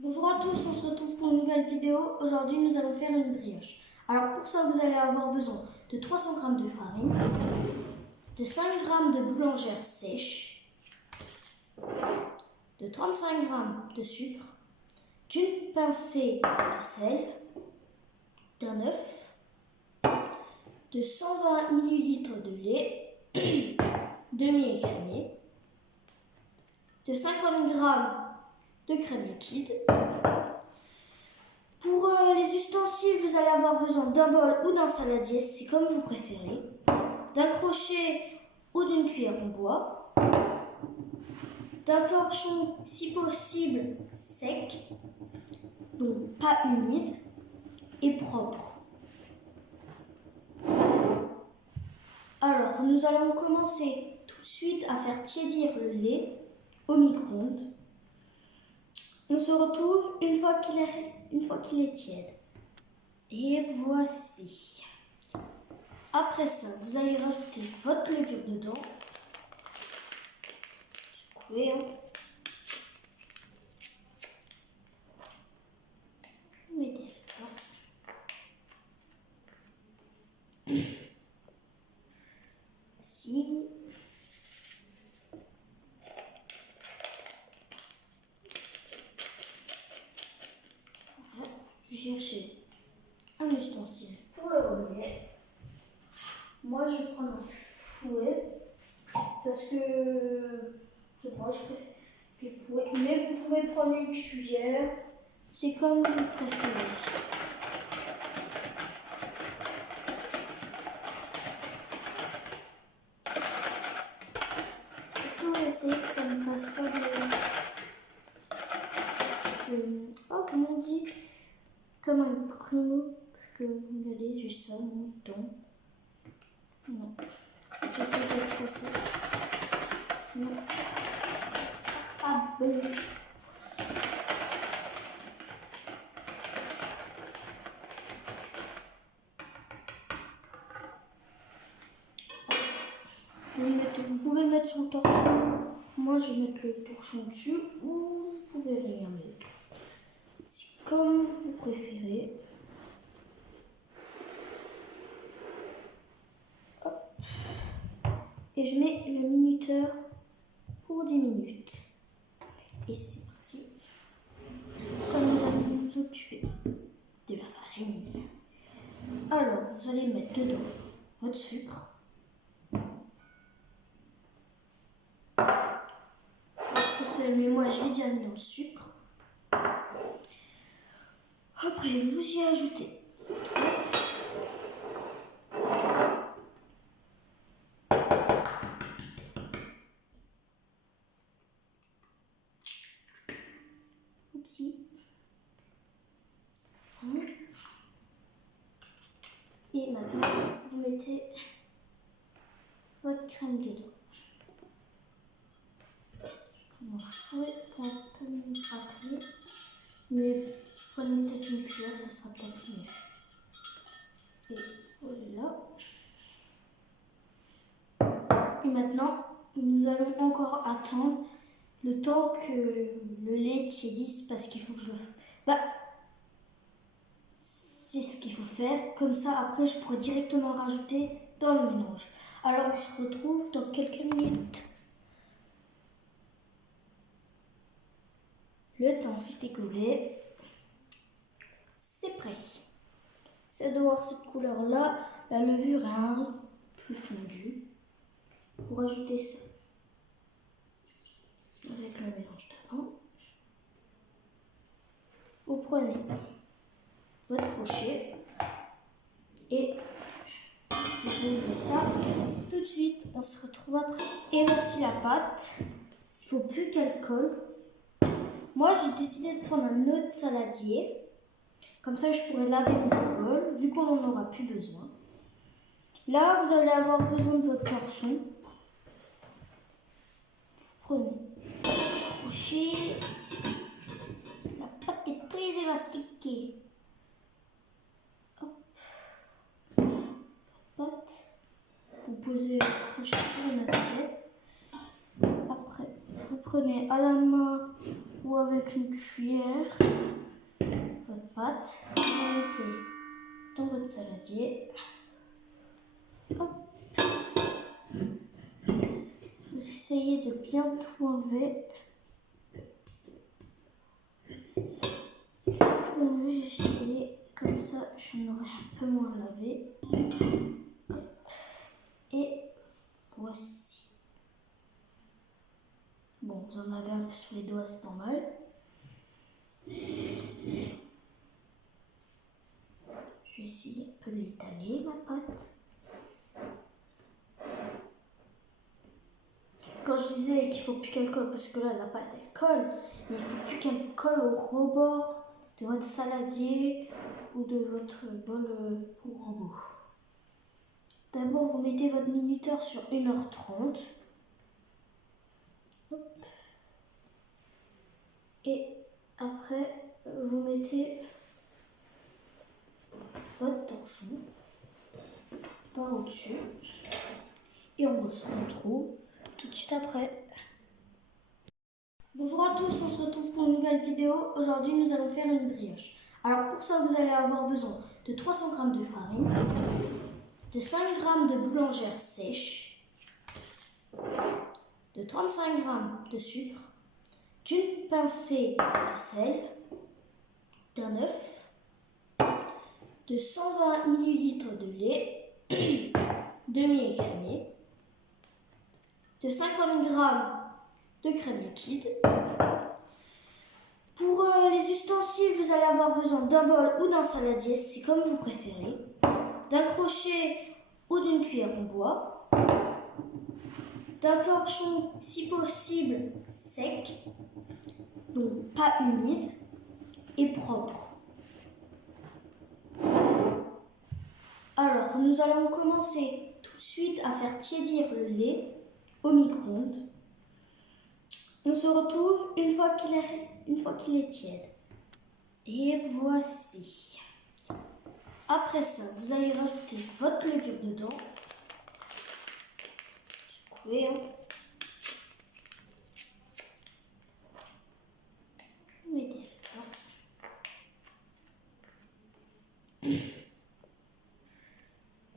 Bonjour à tous, on se retrouve pour une nouvelle vidéo. Aujourd'hui, nous allons faire une brioche. Alors pour ça, vous allez avoir besoin de 300 g de farine, de 5 g de boulangère sèche, de 35 g de sucre, d'une pincée de sel, d'un œuf, de 120 ml de lait demi-écrémé, de 50 g de crème liquide. Pour les ustensiles, vous allez avoir besoin d'un bol ou d'un saladier, c'est comme vous préférez, d'un crochet ou d'une cuillère en bois, d'un torchon si possible sec, donc pas humide et propre. Alors, nous allons commencer tout de suite à faire tiédir le lait au micro-ondes. On se retrouve une fois qu'il est tiède. Et voici. Après ça, vous allez rajouter votre levure dedans. Secouez, hein. Vous mettez ça là. Si. Voilà. Cherchez un ustensile pour le relever. Moi, je vais prendre un fouet parce que je préfère le fouet. Mais vous pouvez prendre une cuillère. C'est comme vous préférez. Surtout, essayez que ça ne fasse pas oh, comment on dit? Comme un grumeau. Parce que, regardez, j'ai ça, mon temps. Non. J'essaie de passer. Sinon, c'est pas bon. Vous pouvez le mettre sur le torchon. Moi, je vais mettre le torchon dessus ou vous pouvez rien mettre. C'est comme vous préférez. Hop. Et je mets le minuteur pour 10 minutes. Et c'est parti. Comme nous allons nous occuper de la farine. Alors, vous allez mettre dedans votre sucre. Mais moi j'ai déjà mis dans le sucre. Après vous y ajoutez votre œuf. Oupsie. Et maintenant vous mettez votre crème dedans. Un fouet pour un peu mieux rappeler. Mais prenez peut-être une cuillère, ça sera peut-être mieux. Et voilà. Et maintenant, nous allons encore attendre le temps que le lait tiédisse parce qu'il faut que c'est ce qu'il faut faire. Comme ça, après, je pourrai directement le rajouter dans le mélange. Alors, on se retrouve dans quelques minutes. Le temps s'est écoulé. C'est prêt. Ça doit avoir cette couleur-là. La levure est un peu fondue. Pour ajouter ça avec le mélange d'avant, vous prenez votre crochet et vous ouvrez ça tout de suite. On se retrouve après. Et voici la pâte. Il ne faut plus qu'elle colle. Moi, j'ai décidé de prendre un autre saladier. Comme ça, je pourrais laver mon bol, vu qu'on n'en aura plus besoin. Là, vous allez avoir besoin de votre torchon. Vous prenez le crochet. La pâte est très élastiquée. Hop. Pâte. Vous posez le crochet sur une assiette. Après, vous prenez à la main ou avec une cuillère cuillère votre pâte, vous la mettez dans votre saladier. Hop. Vous essayez de bien tout enlever. J'ai essayé comme ça, je n'aurai un peu moins lavé. Et voici. Bon, vous en avez un peu sur les doigts, c'est normal. Je vais essayer un peu de l'étaler, ma pâte. Quand je disais qu'il ne faut plus qu'elle colle, parce que là, la pâte, elle colle, mais il ne faut plus qu'elle colle au rebord de votre saladier ou de votre bol pour robot. D'abord, vous mettez votre minuteur sur 1h30. Hop. Et après, vous mettez votre torchon par au-dessus. Et on se retrouve tout de suite après. Bonjour à tous, on se retrouve pour une nouvelle vidéo. Aujourd'hui, nous allons faire une brioche. Alors pour ça, vous allez avoir besoin de 300 g de farine, de 5 g de boulangère sèche, de 35 g de sucre, d'une pincée de sel, d'un œuf, de 120 ml de lait demi-écrémé, de 50 g de crème liquide. Pour les ustensiles, vous allez avoir besoin d'un bol ou d'un saladier, c'est comme vous préférez, d'un crochet ou d'une cuillère en bois, d'un torchon si possible sec, donc pas humide et propre. Alors, nous allons commencer tout de suite à faire tiédir le lait au micro-ondes. On se retrouve une fois qu'il est tiède. Et voici. Après ça, vous allez rajouter votre levure dedans. Secouez. Vous mettez ça.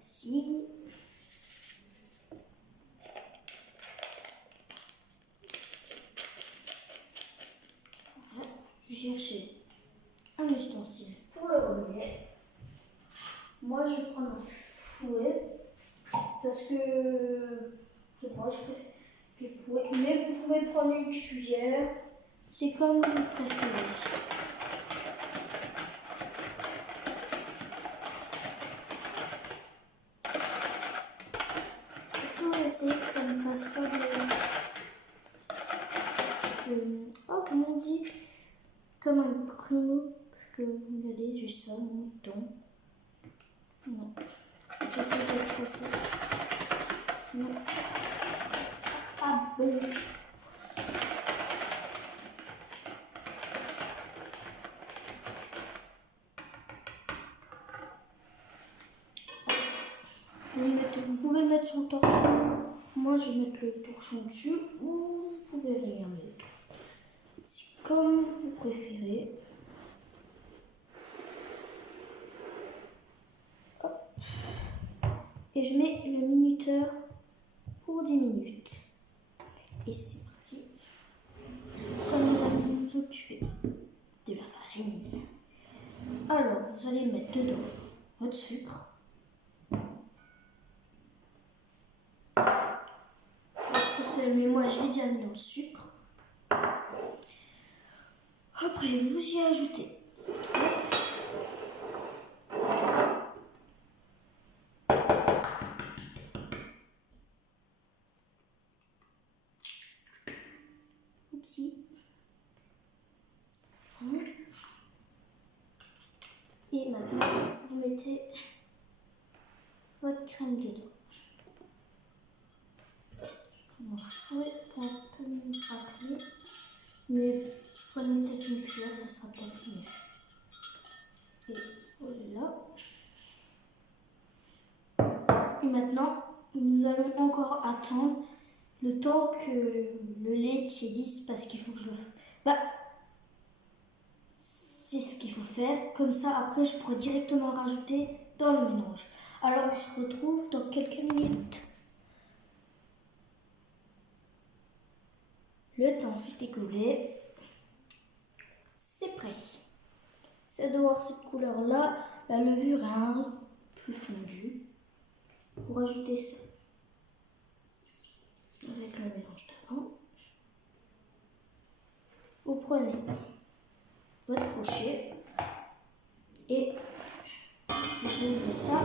Si. Voilà. Cherchez un ustensile pour le relever. Moi, je vais prendre un fouet parce que je sais pas, je préfère le fouet. Mais vous pouvez prendre une cuillère, c'est comme vous préférez. Surtout, essayez que ça ne fasse pas oh, comment on dit, comme un grumeau. Que regardez, j'ai ça, mon don. Non, j'essaie de faire ça. Sinon, c'est pas bon. Vous pouvez le mettre sur le torchon. Moi, je vais mettre le torchon dessus ou vous pouvez rien mettre. C'est comme vous préférez. Et je mets le minuteur pour 10 minutes. Et c'est parti. Comme nous allons nous occuper de la farine. Alors, vous allez mettre dedans votre sucre, votre sel, mais moi je l'ai déjà mis dans le sucre. Après, vous y ajoutez votre œuf. Et maintenant, vous mettez votre crème dedans. Un fouet pour un peu mieux appuyer, mais prenez peut-être une cuillère, ça sera peut-être mieux. Et voilà. Et maintenant, nous allons encore attendre le temps que le lait tiédisse parce qu'il faut que je... sais ce qu'il faut faire. Comme ça, après, je pourrai directement le rajouter dans le mélange. Alors, on se retrouve dans quelques minutes. Le temps s'est écoulé. C'est prêt. C'est de voir cette couleur-là. La levure est un peu fondue. Pour ajouter ça avec le mélange d'avant, vous prenez votre crochet et vous ouvrez ça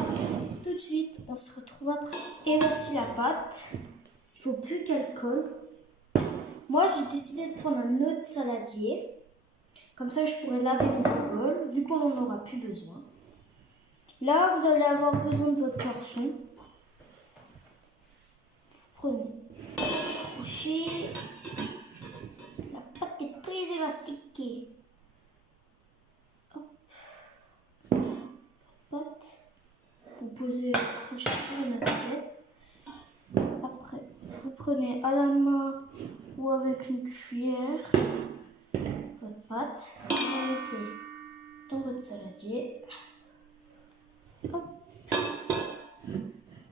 tout de suite. On se retrouve après. Et voici la pâte. Il ne faut plus qu'elle colle. Moi, j'ai décidé de prendre un autre saladier. Comme ça, je pourrais laver mon bol, vu qu'on n'en aura plus besoin. Là, vous allez avoir besoin de votre torchon. Vous prenez le crochet. La pâte est très élastiquée. Hop. Pâte. Vous posez le crochet sur une assiette. Après, vous prenez à la main ou avec une cuillère votre pâte. Vous la mettez dans votre saladier. Hop.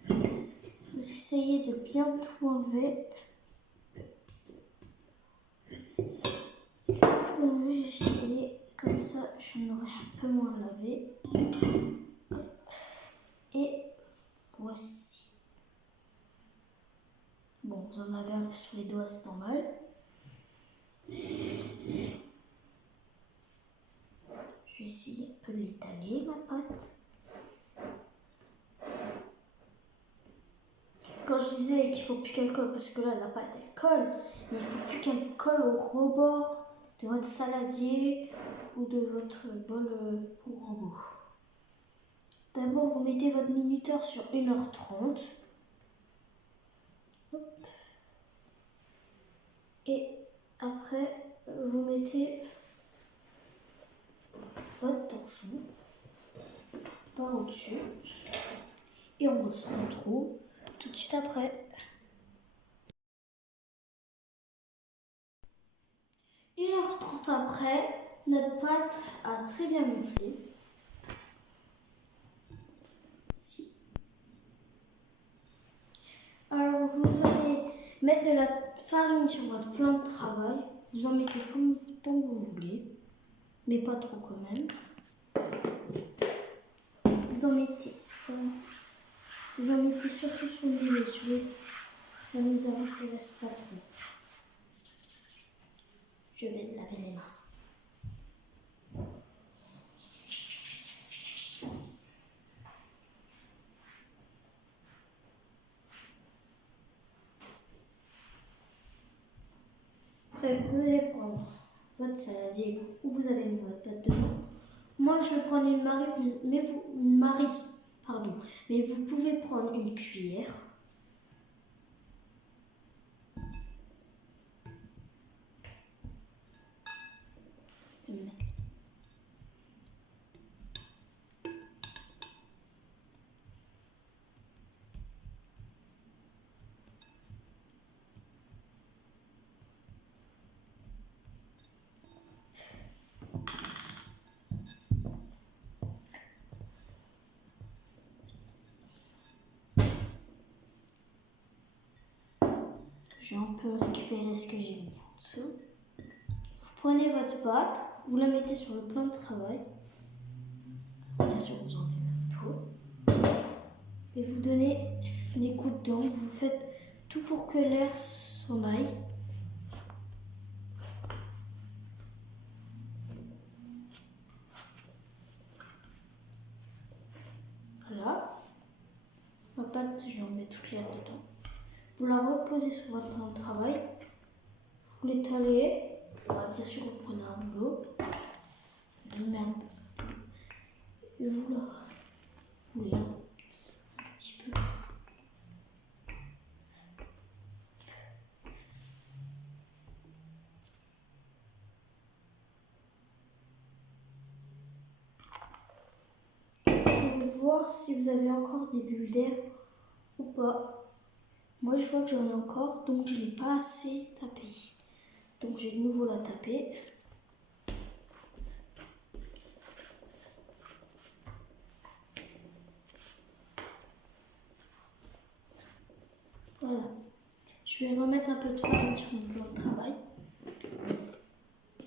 Vous essayez de bien tout enlever. J'ai essayé, comme ça je n'aurai un peu moins lavé. Hop. Et voici. Bon, vous en avez un peu sur les doigts, c'est normal. Je vais essayer un peu de l'étaler, ma pâte. Quand je disais qu'il ne faut plus qu'elle colle, parce que là, la pâte, elle colle, mais il ne faut plus qu'elle colle au rebord de votre saladier ou de votre bol pour robot. D'abord, vous mettez votre minuteur sur 1h30. Hop. Et après, vous mettez votre torchon par au-dessus. Et on se retrouve tout de suite après. 1h30 après, notre pâte a très bien gonflé. Si. Alors vous allez mettre de la farine sur votre plan de travail. Vous en mettez tant que vous voulez, mais pas trop quand même. Vous en mettez surtout sur le essuie. Ça nous intéresse pas trop. Je vais laver les mains. Après, vous allez prendre votre saladier où vous avez mis votre pâte dedans. Moi, je vais prendre une maryse, mais vous pouvez prendre une cuillère. Je vais un peu récupérer ce que j'ai mis en dessous. Vous prenez votre pâte, vous la mettez sur le plan de travail. Bien sûr, vous enlevez la peau. Et vous donnez des coups de dents. Vous faites tout pour que l'air s'en aille. Voilà. Ma pâte, je vais en mettre toute l'air dedans. Vous la reposez sur votre plan de travail. Vous l'étalez. Bien sûr, vous prenez un boulot. Et vous la roulez un petit peu. Vous pouvez voir si vous avez encore des bulles d'air ou pas. Moi, je vois que j'en ai encore, donc je ne l'ai pas assez tapé. Donc, je vais de nouveau la taper. Je vais remettre un peu de farine sur mon plan de travail.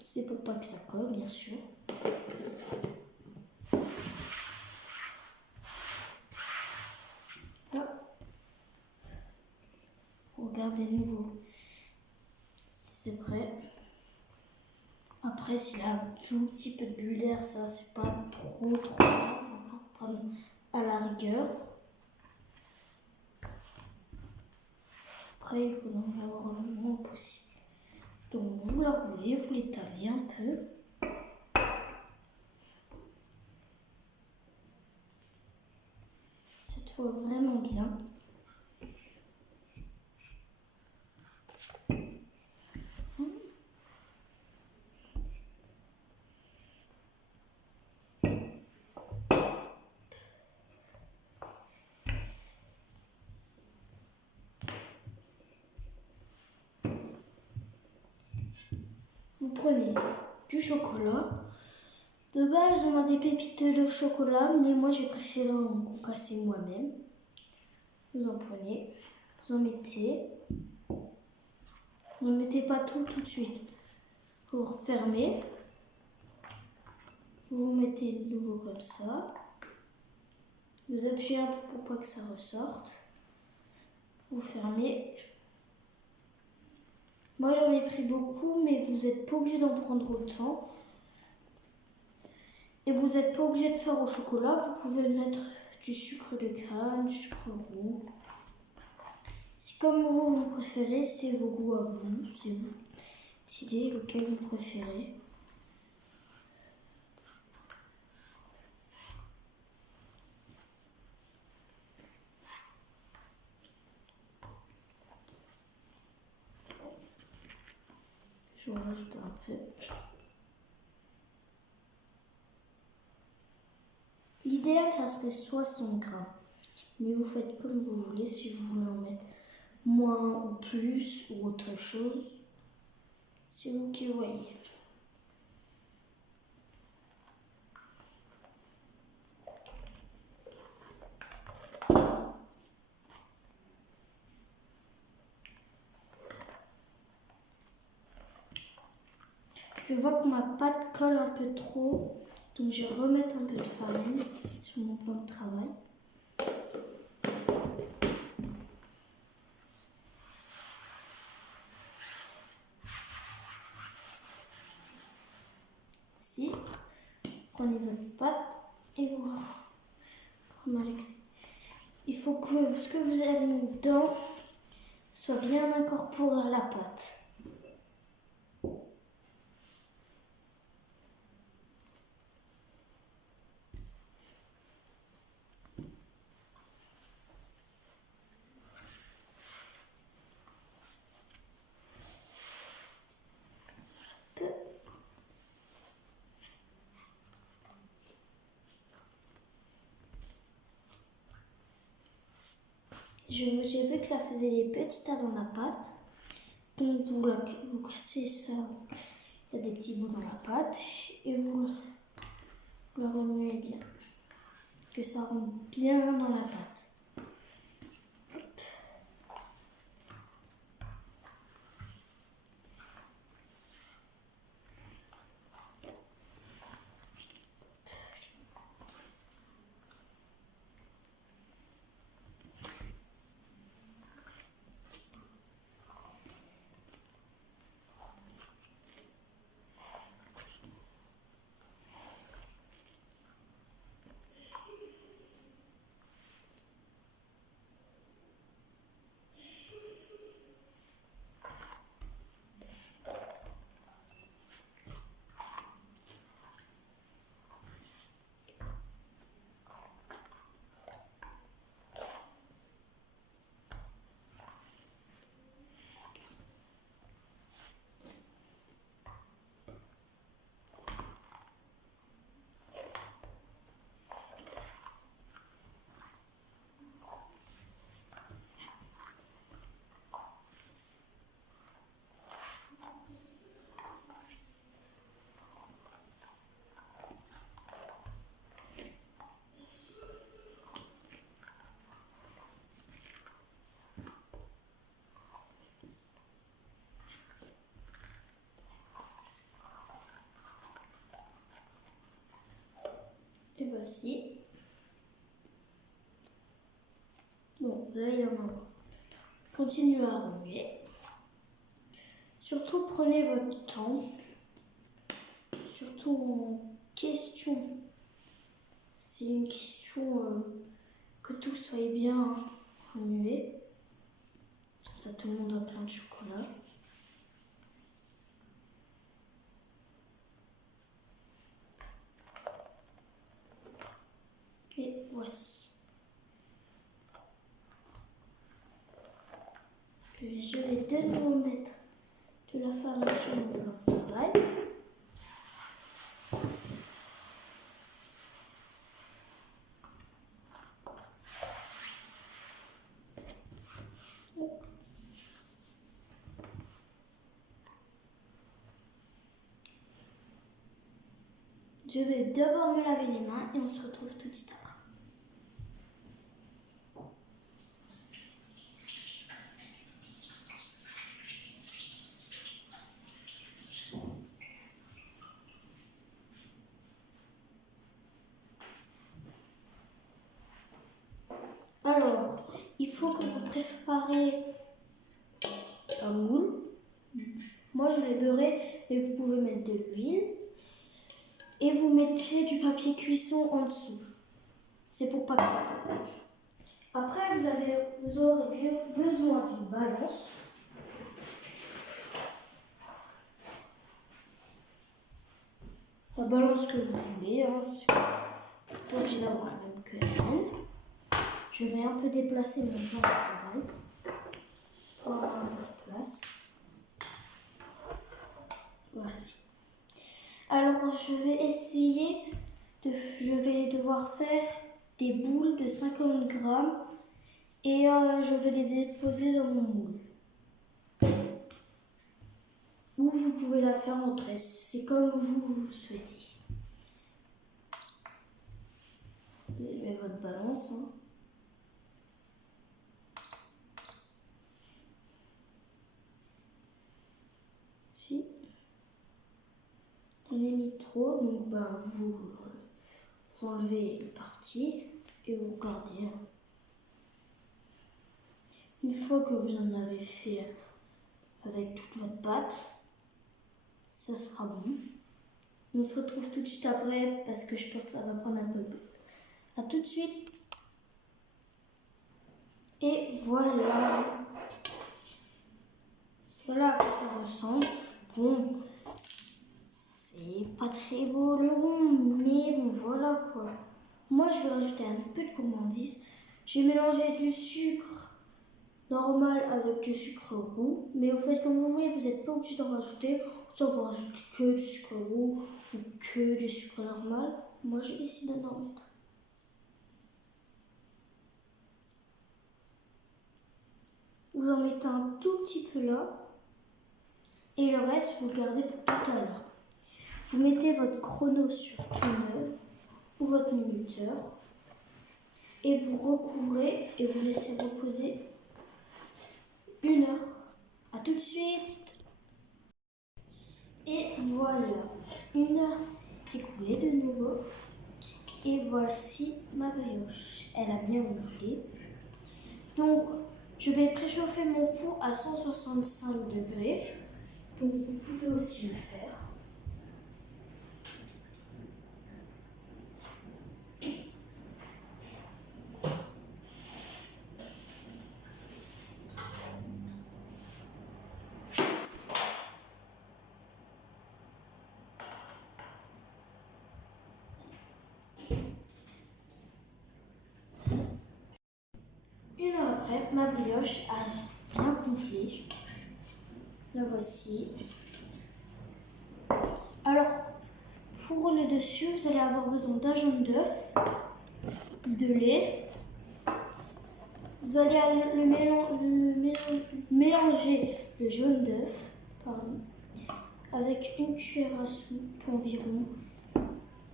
C'est pour pas que ça colle, bien sûr. Là. Regardez de nouveau. C'est prêt. Après, s'il a un tout petit peu de bulle d'air, ça c'est pas trop grave, pardon, à la rigueur. Après, il faut en avoir le moins possible. Donc vous la roulez, vous l'étalez un peu. Cette fois vraiment bien. Vous prenez du chocolat. De base, on a des pépites de chocolat, mais moi j'ai préféré en concasser moi-même. Vous en prenez, vous en mettez. Ne mettez pas tout de suite. Vous refermez. Vous mettez de nouveau comme ça. Vous appuyez un peu pour pas que ça ressorte. Vous fermez. Moi j'en ai pris beaucoup, mais vous n'êtes pas obligé d'en prendre autant. Et vous n'êtes pas obligé de faire au chocolat. Vous pouvez mettre du sucre de canne, du sucre roux. C'est comme vous préférez, c'est vos goûts à vous. C'est vous décidez lequel vous préférez. Je vais en rajouter un peu. L'idéal, ça serait 60 grammes. Mais vous faites comme vous voulez, si vous voulez en mettre moins ou plus ou autre chose. C'est vous qui voyez. Je vois que ma pâte colle un peu trop, donc je vais remettre un peu de farine sur mon plan de travail. Ici, prenez votre pâte et vous malaxez. Il faut que ce que vous avez mis dedans soit bien incorporé à la pâte. J'ai vu que ça faisait des petits tas dans la pâte. Donc vous cassez ça, il y a des petits bouts dans la pâte et vous le remuez bien. Que ça rentre bien dans la pâte. voici. Bon, là il y en a encore. Continuez à remuer. Surtout prenez votre temps. Surtout en question. C'est une question que tout soit bien remué. Comme ça tout le monde a plein de chocolat. Et voici. Puis je vais de nouveau mettre de la farine sur mon blanc de travail. Je vais d'abord me laver les mains et on se retrouve tout de suite après. Alors, il faut que vous préparez un moule. Moi, je l'ai beurré, mais vous pouvez mettre de l'huile. Et vous mettez du papier cuisson en dessous. C'est pour pas que ça colle. Après, vous aurez besoin d'une balance. La balance que vous voulez, hein, c'est pas obligé d'avoir la même que la mienne. Je vais un peu déplacer mon plan de travail pour avoir un peu de place. Voici. Alors, je vais devoir faire des boules de 50 grammes et je vais les déposer dans mon moule. Ou vous pouvez la faire en tresse, c'est comme vous le souhaitez. Vous mettez votre balance. Hein. Si. On est mis trop, donc vous enlevez une partie et vous gardez. Une fois que vous en avez fait avec toute votre pâte, ça sera bon. On se retrouve tout de suite après parce que je pense que ça va prendre un peu de temps. A tout de suite. Et voilà. Voilà à quoi ça ressemble. Bon, c'est pas très beau le rond, mais bon, voilà quoi. Moi, je vais rajouter un peu de gourmandise. J'ai mélangé du sucre normal avec du sucre roux, mais vous faites comme vous voulez, vous n'êtes pas obligé d'en rajouter. Soit vous rajoutez que du sucre roux ou que du sucre normal. Moi, j'ai décidé d'en mettre. Vous en mettez un tout petit peu là. Et le reste, vous le gardez pour tout à l'heure. Vous mettez votre chrono sur 1 heure ou votre minuteur. Et vous recouvrez et vous laissez reposer 1 heure. A tout de suite. Et voilà. 1 heure s'est écoulée de nouveau. Et voici ma brioche. Elle a bien gonflé. Donc, je vais préchauffer mon four à 165 degrés. Donc, vous pouvez aussi le faire. Après, ma brioche a bien gonflé. La voici. Alors, pour le dessus, vous allez avoir besoin d'un jaune d'œuf, de lait. Vous allez mélanger le jaune d'œuf avec une cuillère à soupe environ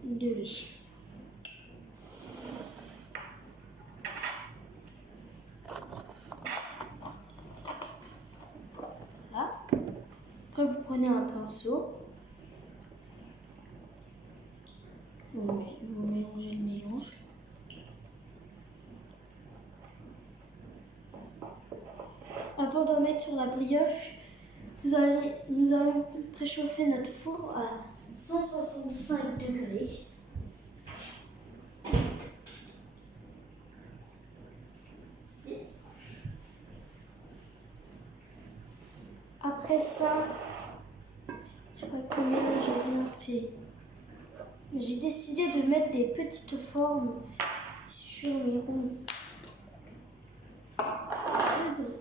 de lait. Après, vous prenez un pinceau Vous mélangez le mélange. Avant d'en mettre sur la brioche, nous allons préchauffer notre four à 165 degrés. Après ça, je crois que le mélange est bien fait. J'ai décidé de mettre des petites formes sur mes ronds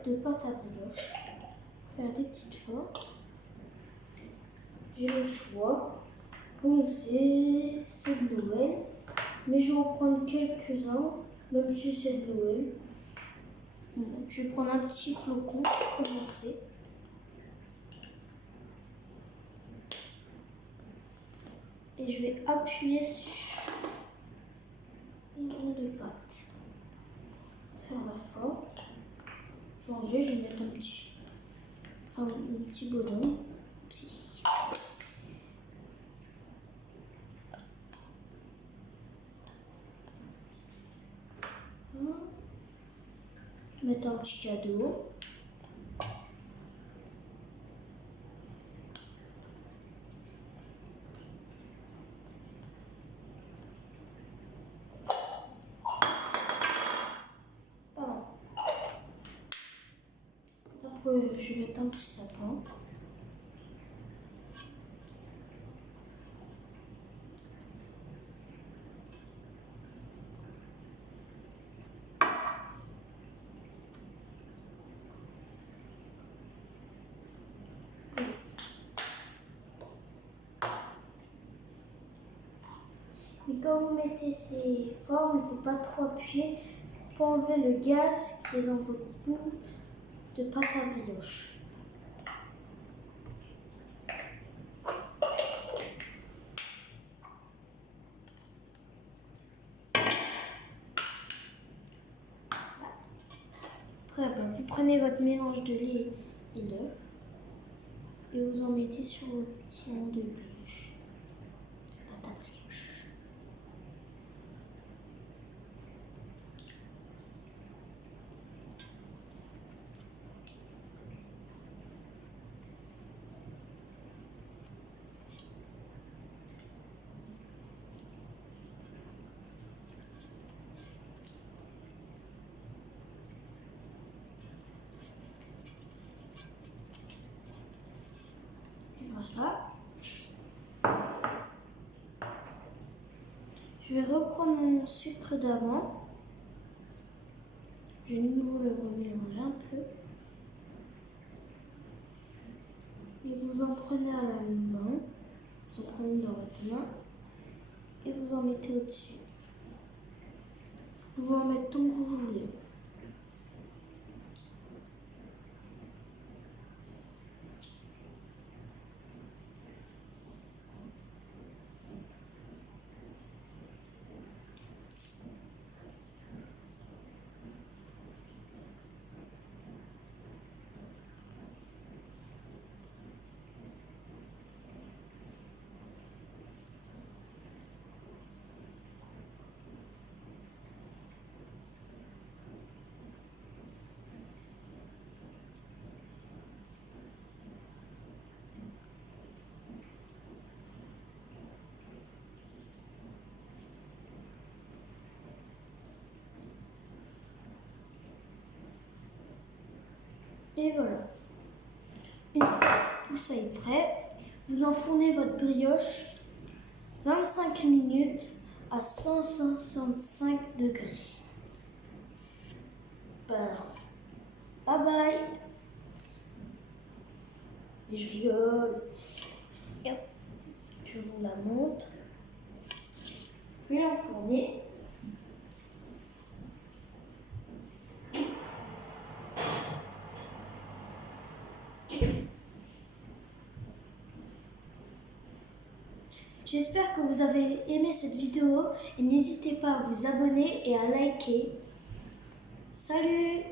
de pâte à brioche. Pour faire des petites formes. J'ai le choix. Bon, c'est de Noël, mais je vais en prendre quelques-uns, même si c'est de Noël. Bon, je vais prendre un petit flocon pour commencer. Et je vais appuyer sur une ronde de pâte. Faire la forme. Changer, je vais mettre un petit bonhomme. Petit. Mettre un petit cadeau. Après, je vais mettre un petit sapin. Et quand vous mettez ces formes, il ne faut pas trop appuyer pour pas enlever le gaz qui est dans votre boule de pâte à brioche. Après, vous prenez votre mélange de lait et d'œuf et vous en mettez sur le petit rond de brioche. Pâte à brioche. Voilà. Je vais reprendre mon sucre d'avant. Je vais de nouveau le remélanger un peu. Et vous en prenez à la main. Vous en prenez dans votre main. Et vous en mettez au-dessus. Vous pouvez en mettre tant que vous voulez. Et voilà. Une fois que tout ça est prêt, vous enfournez votre brioche 25 minutes à 165 degrés. Ben, bye bye. Et je rigole. Et hop, je vous la montre. Puis l'enfourner. J'espère que vous avez aimé cette vidéo et n'hésitez pas à vous abonner et à liker. Salut!